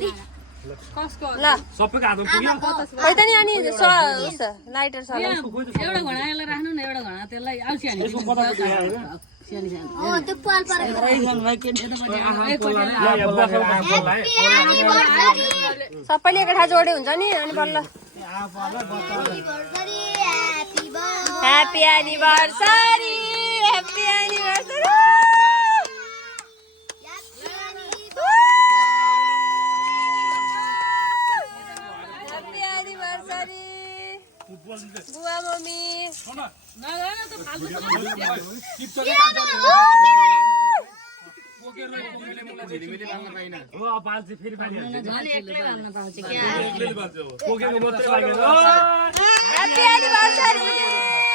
ल सबैको हातमा पुग्यो खै त नि अनि लाइटर छ एउटा घडा यसलाई राख्नु न एउटा घडा त्यसलाई आउँछ नि यसको कता पुग्यो हैन त्यो पाल पर सबैले एक ठाउँ जोडे हुन्छ नि अनि बल्ल happy anniversary happy anniversary happy anniversary बुवा mummy Happy anniversary!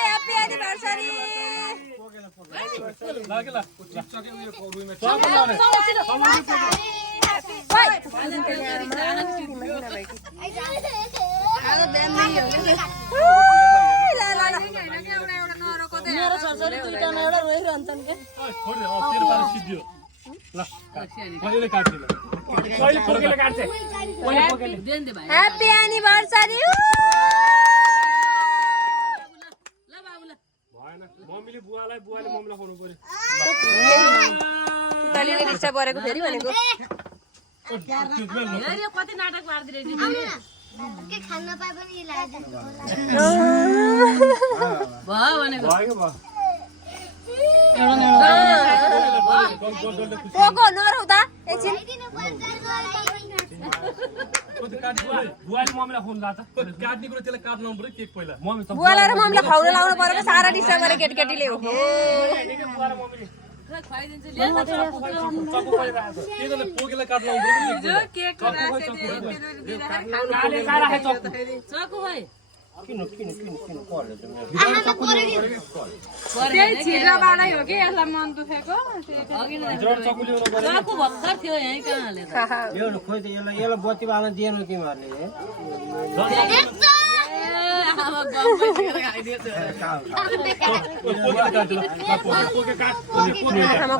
Happy anniversary! मेरो छोरी दुईटामा एउटा रोइरहन्छन् के Happy anniversary! मम्मीले बुवाले मम्मीलाई खुवाउनु पर्यो तैँले रिक्सा परेको फेरि भनेको कति नाटक पार्दिरहेछ के खान पाए पनि लगाइदिनु भयो भनेको पोको नरौँ एकछिन बुवाले मम्मीलाई खुवाउनु ला त काट्ने कुरो त्यसलाई काट्नु पर्यो केक पहिला मम्मी त बुवालाई र मम्मीलाई खुवाउन लाउनु परेको सारा डिस्टर्ब गरेर केटीकेटीले हो पोकेलाई काट्नु चकु भाइ छिराबाटै हो कि यसलाई मन दुखेको चकु भर्खर थियो यहीँ कहाँले खोइ त यसलाई बत्ती बाल्न दिएन तिमीहरूले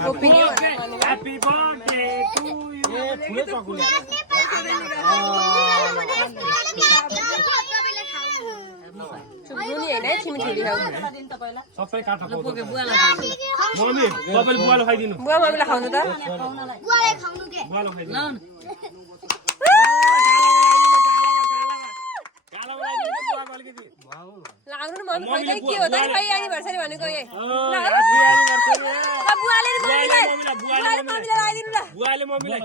ह्यापी बर्थडे टु यु ठुलो चकुले चुक्नुनी होइन छिमेकी सबै काटा पोके बुवालाई मम्मी तपाईँले बुवालाई खाइदिनु बुवा मम्मीलाई खुवाउनु त बुवाले खाउनु के बुवालाई खाइदिनु लाउन लाग्नु न मम्मी खोइ के हो त खै एनिभर्सरी भनेको ए बुवाले मम्मीलाई लगाइदिनु ल बुवाले मम्मीलाई